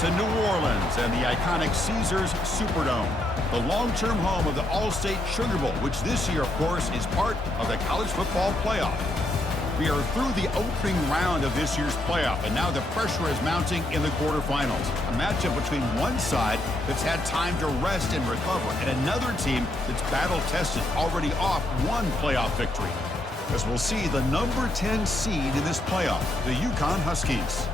to New Orleans and the iconic Caesars Superdome, the long-term home of the Allstate Sugar Bowl, which this year, of course, is part of the college football playoff. We are through the opening round of this year's playoff, and now the pressure is mounting in the quarterfinals. A matchup between one side that's had time to rest and recover, and another team that's battle-tested, already off one playoff victory. As we'll see the number 10 seed in this playoff, the UCONN Huskies,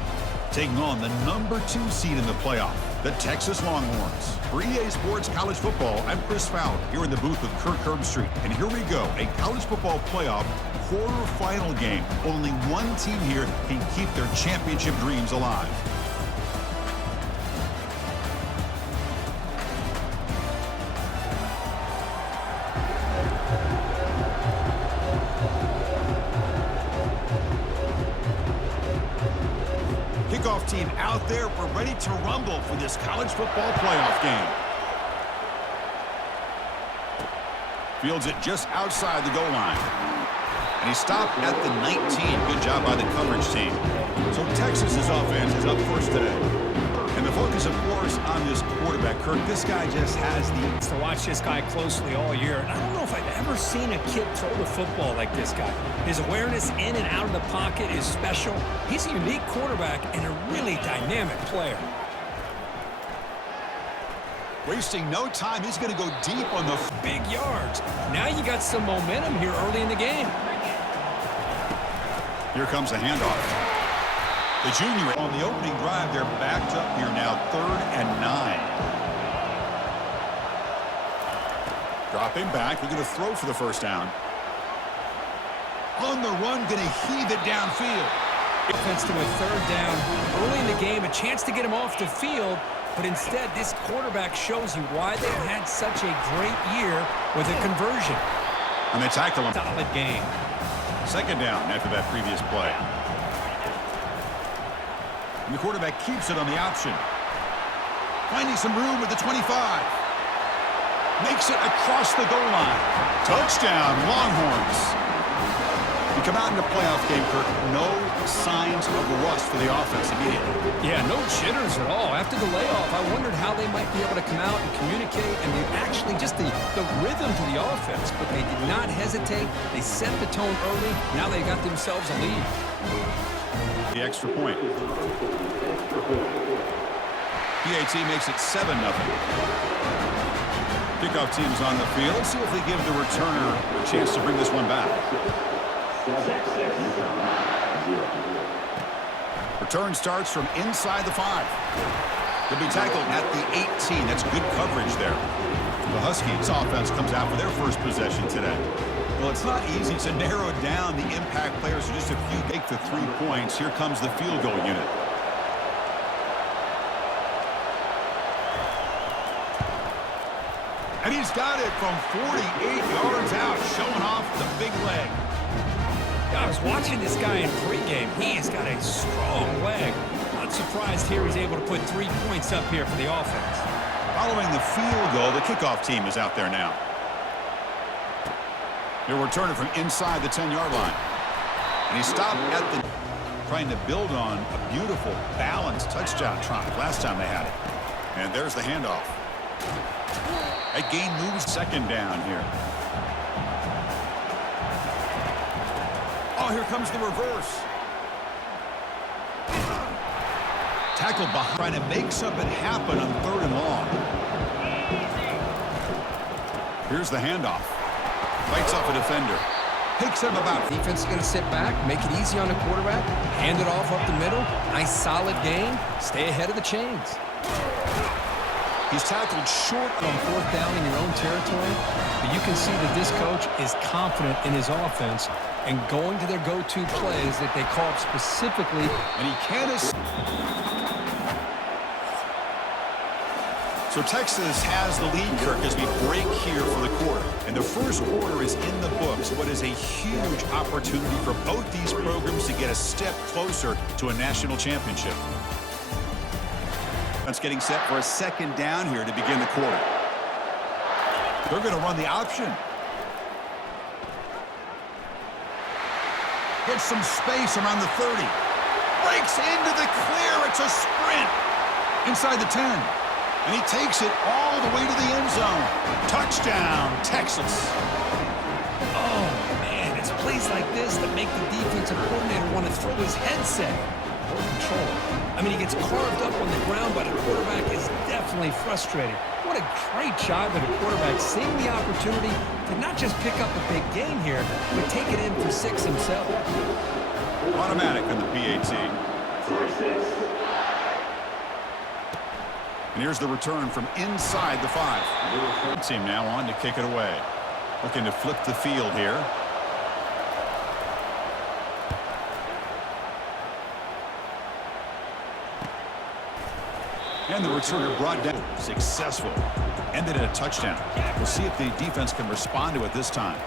taking on the number 2 seed in the playoff, the Texas Longhorns. For EA Sports College Football, I'm Chris Fowler, here in the booth with Kirk Herbstreit. And here we go, a college football playoff quarterfinal game. Only one team here can keep their championship dreams alive. Kickoff team out there. We're ready to rumble for this college football playoff game. Fields it just outside the goal line. And he stopped at the 19. Good job by the coverage team. So Texas's offense is up first today. And the focus, of course, on this quarterback, Kirk. This guy just has the... To watch this guy closely all year. I don't know if I've ever seen a kid throw the football like this guy. His awareness in and out of the pocket is special. He's a unique quarterback and a really dynamic player. Wasting no time, he's going to go deep on the... Big yards. Now you got some momentum here early in the game. Here comes the handoff. The junior on the opening drive, they're backed up here now, 3rd and 9. Dropping back, they're going to throw for the first down. On the run, going to heave it downfield. Offense to a 3rd down. Early in the game, a chance to get him off the field, but instead, this quarterback shows you why they've had such a great year with a conversion. And they tackle him. Solid game. 2nd down after that previous play. And the quarterback keeps it on the option. Finding some room with the 25. Makes it across the goal line. Touchdown, Longhorns. You come out in the playoff game, Kirk, no signs of rust for the offense immediately. Yeah, no jitters at all. After the layoff, I wondered how they might be able to come out and communicate, and they actually just the rhythm to the offense, but they did not hesitate. They set the tone early. Now they got themselves a lead. The extra point. PAT makes it 7-0. Kickoff team's on the field. Let's see if they give the returner a chance to bring this one back. Return starts from inside the 5. They'll be tackled at the 18. That's good coverage there. The Huskies offense comes out for their first possession today. Well, it's not easy to narrow down the impact players to just a few. Take the 3 points. Here comes the field goal unit. And he's got it from 48 yards out, showing off the big leg. I was watching this guy in pregame. He has got a strong leg. Not surprised here he's able to put 3 points up here for the offense. Following the field goal, the kickoff team is out there now. He'll return it from inside the 10-yard line. And he stopped at the... trying to build on a beautiful, balanced touchdown try last time they had it. And there's the handoff. That gain moves 2nd down here. Oh, here comes the reverse. Tackled behind, trying to make something happen on 3rd and long. Here's the handoff. Fights off a defender. Picks him about. Defense is going to sit back, make it easy on the quarterback, hand it off up the middle. Nice solid game. Stay ahead of the chains. He's tackled short on 4th down in your own territory, but you can see that this coach is confident in his offense and going to their go-to plays that they call specifically. And he can't. So Texas has the lead, Kirk, as we break here for the quarter. And the first quarter is in the books. What is a huge opportunity for both these programs to get a step closer to a national championship. That's getting set for a 2nd down here to begin the quarter. They're going to run the option. Gets some space around the 30. Breaks into the clear. It's a sprint. inside the 10. And he takes it all the way to the end zone. Touchdown, Texas. Oh, man, it's plays like this that make the defensive coordinator want to throw his headset. More control. I mean, he gets carved up on the ground by the quarterback. Is definitely frustrating. What a great job by the quarterback, seeing the opportunity to not just pick up a big gain here, but take it in for 6 himself. Automatic on the PAT. And here's the return from inside the 5. Team now on to kick it away. Looking to flip the field here. And the returner brought down. Successful. Ended in a touchdown. We'll see if the defense can respond to it this time.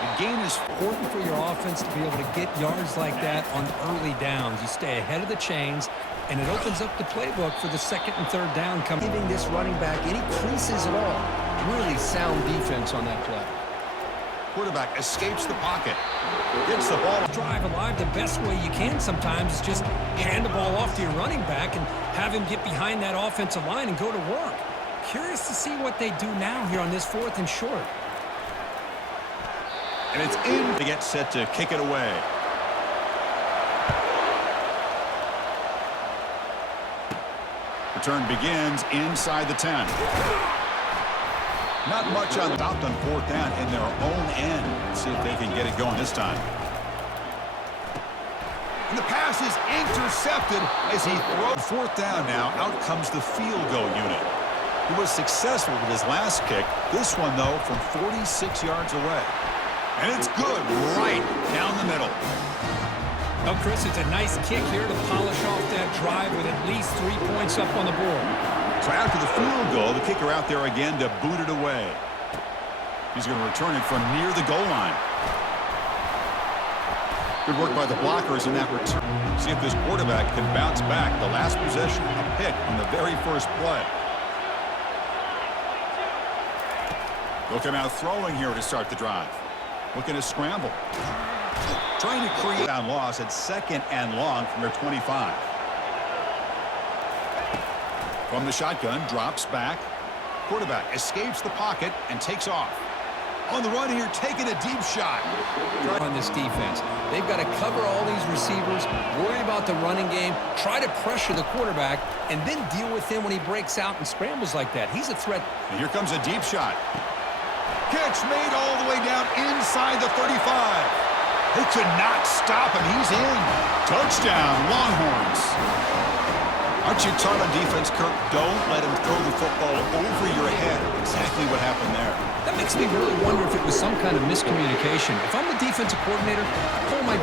The game is important for your offense to be able to get yards like that on early downs. You stay ahead of the chains, and it opens up the playbook for the 2nd and 3rd down. Giving this running back any creases at all. Really sound defense on that play. Quarterback escapes the pocket. Gets the ball. Drive alive the best way you can sometimes is just hand the ball off to your running back and have him get behind that offensive line and go to work. Curious to see what they do now here on this 4th and short. And it's in to get set to kick it away. Return begins inside the 10. Not much on stopped on 4th down in their own end. Let's see if they can get it going this time. And the pass is intercepted as he throws. 4th down now. Out comes the field goal unit. He was successful with his last kick. This one, though, from 46 yards away. And it's good right down the middle. Well, Chris, it's a nice kick here to polish off that drive with at least 3 points up on the board. So after the field goal, the kicker out there again to boot it away. He's going to return it from near the goal line. Good work by the blockers in that return. See if this quarterback can bounce back. The last possession, a pick on the very first play. They'll come out throwing here to start the drive. Looking to scramble. Trying to create down loss at 2nd and long from their 25. From the shotgun, drops back. Quarterback escapes the pocket and takes off. On the run here, taking a deep shot. On this defense, they've got to cover all these receivers, worry about the running game, try to pressure the quarterback, and then deal with him when he breaks out and scrambles like that. He's a threat. And here comes a deep shot. Catch made all the way down inside the 35. They could not stop him. He's in. Touchdown, Longhorns. Aren't you taught on defense, Kirk? Don't let him throw the football over your head. Exactly what happened there. That makes me really wonder if it was some kind of miscommunication. If I'm the defensive coordinator, I pull my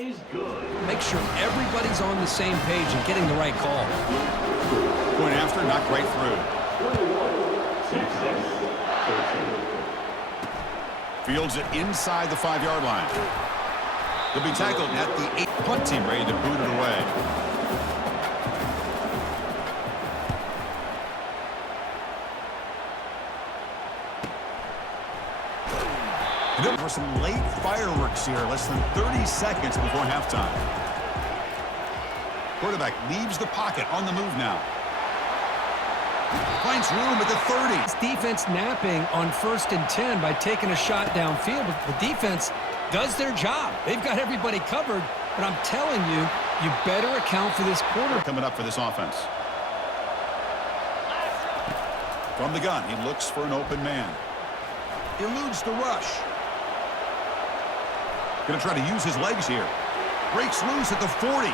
is good. Make sure everybody's on the same page and getting the right call. Going after, not right through. Fields it inside the 5-yard line. They'll be tackled at the 8. Punt team ready to boot it away. And there were some late fireworks here, less than 30 seconds before halftime. Quarterback leaves the pocket on the move now. Finds room at the 30. This defense napping on 1st and 10 by taking a shot downfield, but the defense does their job. They've got everybody covered, but I'm telling you, you better account for this quarter. Coming up for this offense. From the gun, he looks for an open man. Eludes the rush. Going to try to use his legs here. Breaks loose at the 40.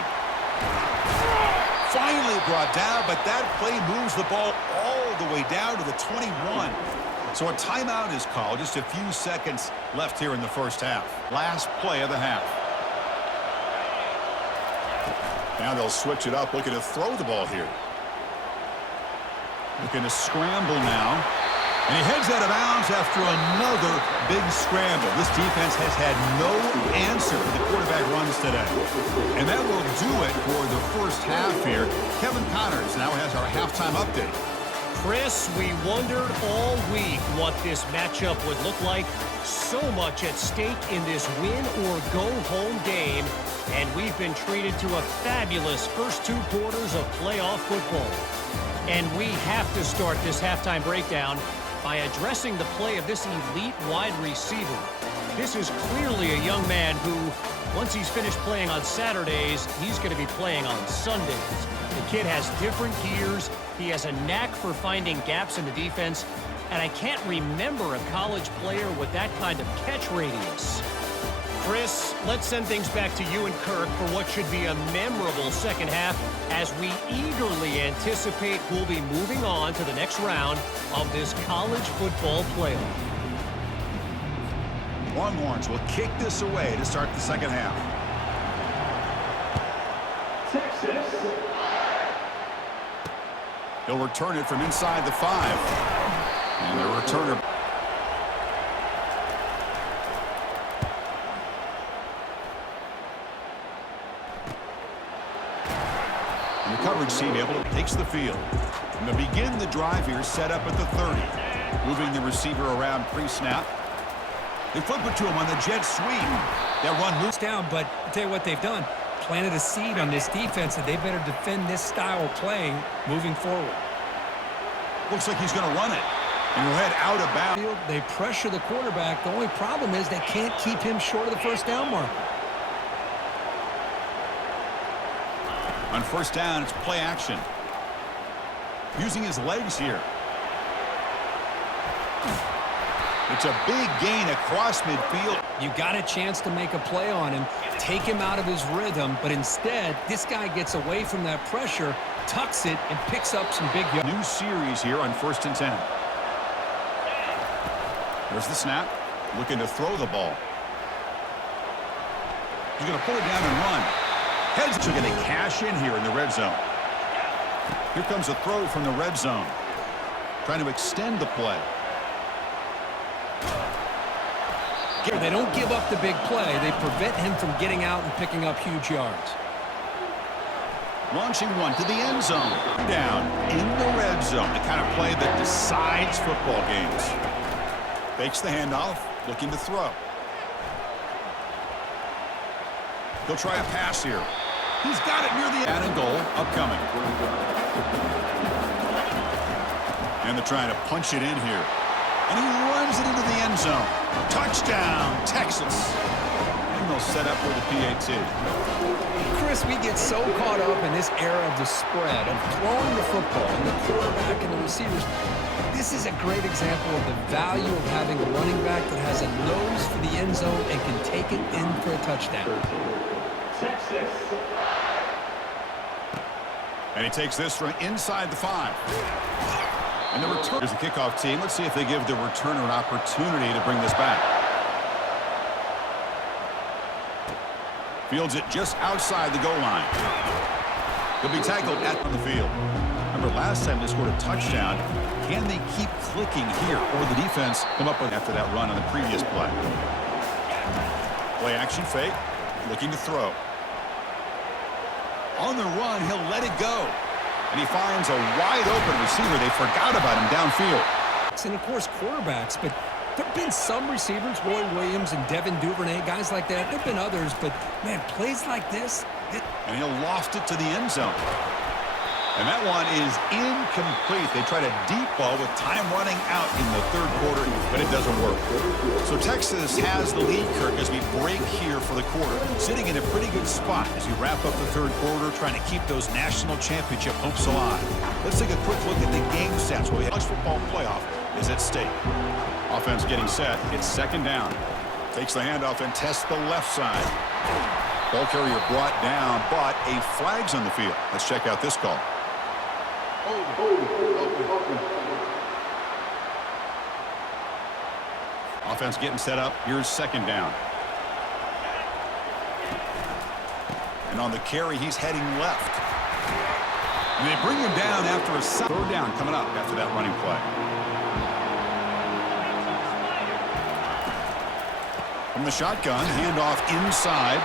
Finally brought down, but that play moves the ball all the way down to the 21. So a timeout is called. Just a few seconds left here in the first half. Last play of the half. Now they'll switch it up, looking to throw the ball here. Looking to scramble now. And he heads out of bounds after another big scramble. This defense has had no answer to the quarterback runs today. And that will do it for the first half here. Kevin Connors now has our halftime update. Chris, we wondered all week what this matchup would look like. So much at stake in this win-or-go-home game, and we've been treated to a fabulous first 2 quarters of playoff football. And we have to start this halftime breakdown by addressing the play of this elite wide receiver. This is clearly a young man who, once he's finished playing on Saturdays, he's going to be playing on Sundays. The kid has different gears. He has a knack for finding gaps in the defense, and I can't remember a college player with that kind of catch radius. Chris, let's send things back to you and Kirk for what should be a memorable second half as we eagerly anticipate who'll be moving on to the next round of this college football playoff. Longhorns will kick this away to start the second half. Texas. He'll return it from inside the 5. And the returner. And the coverage team able to takes the field. And to begin the drive here, set up at the 30. Moving the receiver around pre-snap. They flip it to him on the jet sweep. That run moves down, but I'll tell you what they've done. Planted a seed on this defense that they better defend this style of playing moving forward. Looks like he's going to run it. And he'll head out of bounds. They pressure the quarterback. The only problem is they can't keep him short of the first down mark. On first down, it's play action. Using his legs here. It's a big gain across midfield. You got a chance to make a play on him, take him out of his rhythm, but instead, this guy gets away from that pressure, tucks it, and picks up some big yards. New series here on 1st and 10. There's the snap. Looking to throw the ball. He's going to pull it down and run. Heads are going to cash in here in the red zone. Here comes a throw from the red zone. Trying to extend the play. They don't give up the big play. They prevent him from getting out and picking up huge yards. Launching one to the end zone. Down in the red zone. The kind of play that decides football games. Fakes the handoff. Looking to throw. He'll try a pass here. He's got it near the end. And goal upcoming. And they're trying to punch it in here. And he runs it into the end zone. Touchdown, Texas. And they'll set up with a PAT. Chris, we get so caught up in this era of the spread, of throwing the football, and the quarterback and the receivers. This is a great example of the value of having a running back that has a nose for the end zone and can take it in for a touchdown. Texas. And he takes this from inside the 5. And the return. Here's the kickoff team. Let's see if they give the returner an opportunity to bring this back. Fields it just outside the goal line. He'll be tackled at the field. Remember, last time they scored a touchdown. Can they keep clicking here, or the defense come up with after that run on the previous play? Play action fake. Looking to throw. On the run, he'll let it go. And he finds a wide-open receiver. They forgot about him downfield. And, of course, quarterbacks, but there have been some receivers, Roy Williams and Devin Duvernay, guys like that. There have been others, but, man, plays like this. And he'll loft it to the end zone. And that one is incomplete. They tried a deep ball with time running out in the 3rd quarter, but it doesn't work. So Texas has the lead, Kirk, as we break here for the quarter. Sitting in a pretty good spot as we wrap up the 3rd quarter, trying to keep those national championship hopes alive. Let's take a quick look at the game stats while the college football playoff is at stake. Offense getting set. It's 2nd down. Takes the handoff and tests the left side. Ball carrier brought down, but a flag's on the field. Let's check out this call. Offense getting set up. Here's 2nd down. And on the carry, he's heading left. And they bring him down after a 3rd down coming up after that running play. From the shotgun, handoff inside.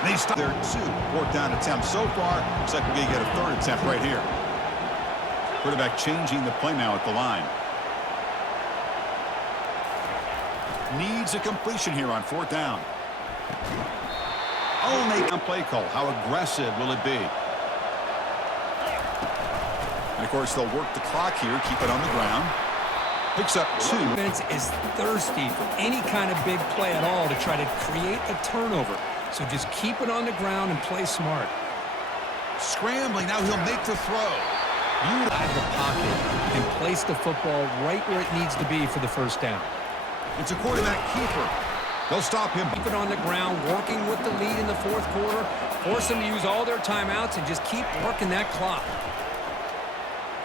And they stop their 2 4th down attempts so far. Looks like we're going to get a 3rd attempt right here. Quarterback changing the play now at the line. Needs a completion here on 4th down. Oh, make a play call. How aggressive will it be? And, of course, they'll work the clock here, keep it on the ground. Picks up 2. Defense is thirsty for any kind of big play at all to try to create a turnover. So just keep it on the ground and play smart. Scrambling. Now he'll make the throw. Out of the pocket and place the football right where it needs to be for the 1st down. It's a quarterback keeper. They'll stop him. Keep it on the ground, working with the lead in the 4th quarter. Force them to use all their timeouts and just keep working that clock.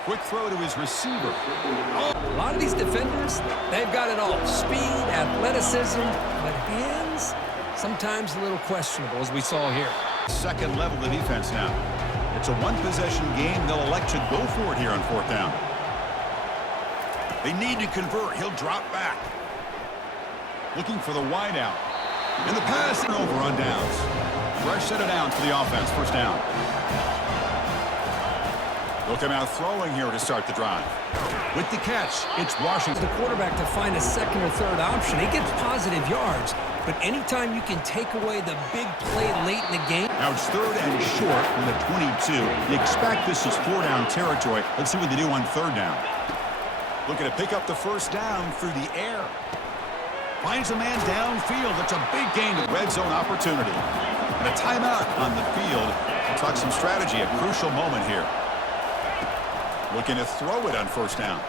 Quick throw to his receiver. A lot of these defenders, they've got it all. Speed, athleticism, but hands, sometimes a little questionable, as we saw here. Second level of defense now. It's a one-possession game. They'll elect to go for it here on 4th down. They need to convert. He'll drop back. Looking for the wide out. And the pass over on downs. Fresh set of downs for the offense. 1st down. They'll come out throwing here to start the drive. With the catch, it's Washington. The quarterback to find a 2nd or 3rd option. He gets positive yards, but anytime you can take away the big play late in the game. Now it's 3rd and short from the 22. You expect this is 4-down territory. Let's see what they do on 3rd down. Looking to pick up the 1st down through the air. Finds a man downfield. That's a big gain to red zone opportunity. And a timeout on the field. We'll talk some strategy, a crucial moment here. Looking to throw it on 1st down.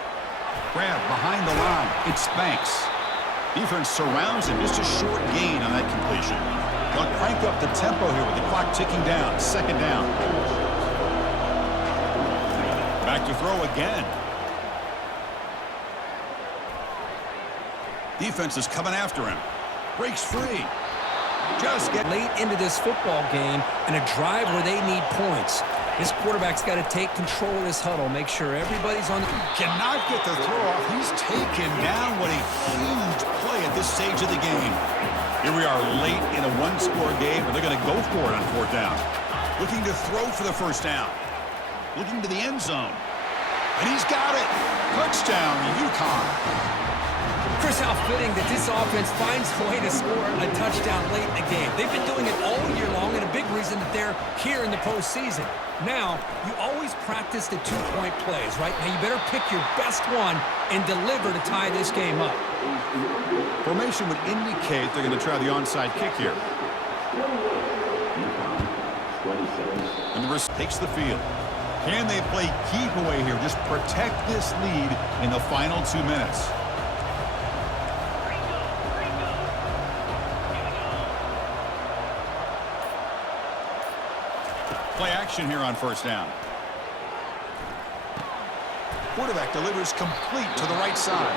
Grab behind the line. It's Banks. Defense surrounds him. Just a short gain on that completion. They'll crank up the tempo here with the clock ticking down. 2nd down. Back to throw again. Defense is coming after him. Breaks free. Just get late into this football game in a drive where they need points. This quarterback's got to take control of this huddle, make sure everybody's on the... Cannot get the throw off. He's taken down. What a huge play at this stage of the game. Here we are late in a one-score game, but they're going to go for it on 4th down. Looking to throw for the 1st down. Looking to the end zone. And he's got it. Touchdown, UCONN. Chris, how fitting that this offense finds a way to score a touchdown late in the game. They've been doing it all year long, and a big reason that they're here in the postseason. Now, you always practice the 2-point plays, right? Now, you better pick your best one and deliver to tie this game up. Formation would indicate they're going to try the onside kick here. And the risk takes the field. Can they play keep away here? Just protect this lead in the final 2 minutes. Play action here on 1st down. Quarterback delivers complete to the right side.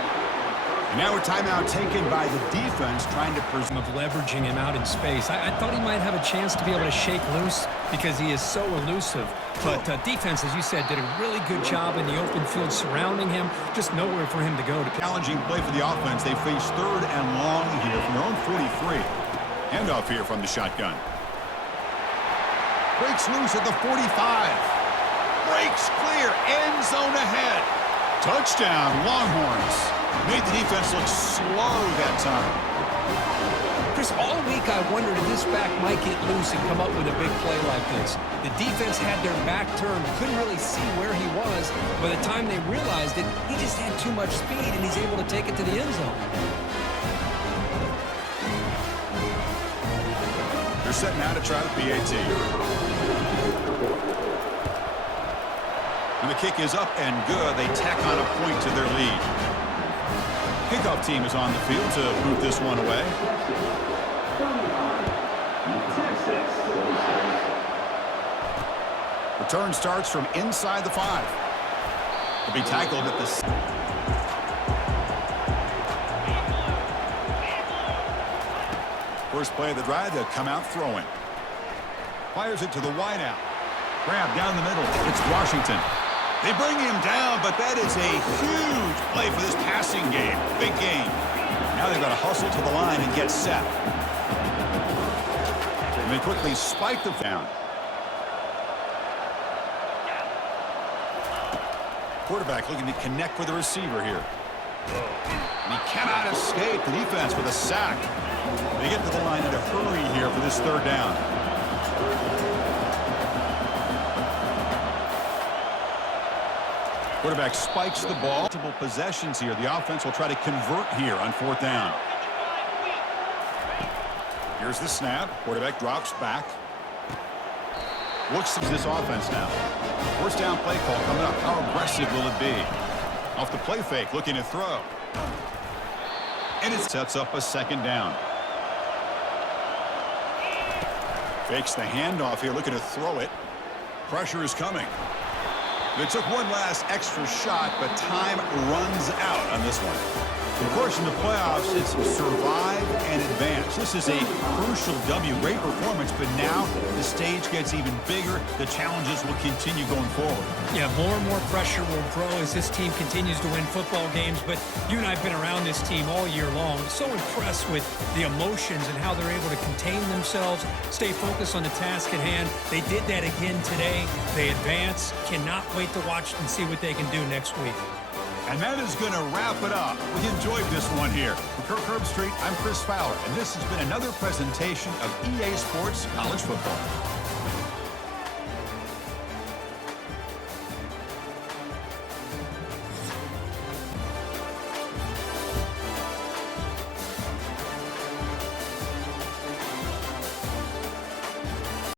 And now a timeout taken by the defense trying to preserve. Of leveraging him out in space. I thought he might have a chance to be able to shake loose because he is so elusive. But defense, as you said, did a really good job in the open field surrounding him. Just nowhere for him to go. Challenging play for the offense. They face 3rd and long here from their own 43. Handoff here from the shotgun. Breaks loose at the 45. Breaks clear. End zone ahead. Touchdown, Longhorns. Made the defense look slow that time. Chris, all week I wondered if this back might get loose and come up with a big play like this. The defense had their back turned, couldn't really see where he was. By the time they realized it, he just had too much speed, and he's able to take it to the end zone. They're setting out to try the PAT. And the kick is up and good. They tack on a point to their lead. Kickoff team is on the field to boot this one away. Return starts from inside the 5. To be tackled at the... First play of the drive, they'll come out throwing. Fires it to the wideout. Grab down the middle. It's Washington. They bring him down, but that is a huge play for this passing game. Big game. Now they've got to hustle to the line and get set. And they quickly spike the down. Quarterback looking to connect with the receiver here. And he cannot escape the defense with a sack. They get to the line in a hurry here for this third down. Quarterback spikes the ball. Multiple possessions here. The offense will try to convert here on fourth down. Here's the snap. Quarterback drops back. Looks at this offense now. First down play call coming up. How aggressive will it be? Off the play fake, looking to throw. And it sets up a second down. Fakes the handoff here, looking to throw it. Pressure is coming. They took one last extra shot, but time runs out on this one. Of course, in the playoffs, it's survive and advance. This is a crucial W. Great performance, but now the stage gets even bigger. The challenges will continue going forward. Yeah, more and more pressure will grow as this team continues to win football games, but you and I have been around this team all year long. So impressed with the emotions and how they're able to contain themselves, stay focused on the task at hand. They did that again today. They advance. Cannot wait to watch and see what they can do next week. And that is going to wrap it up. We enjoyed this one here. For Kirk Herbstreit, I'm Chris Fowler, and this has been another presentation of EA Sports College Football.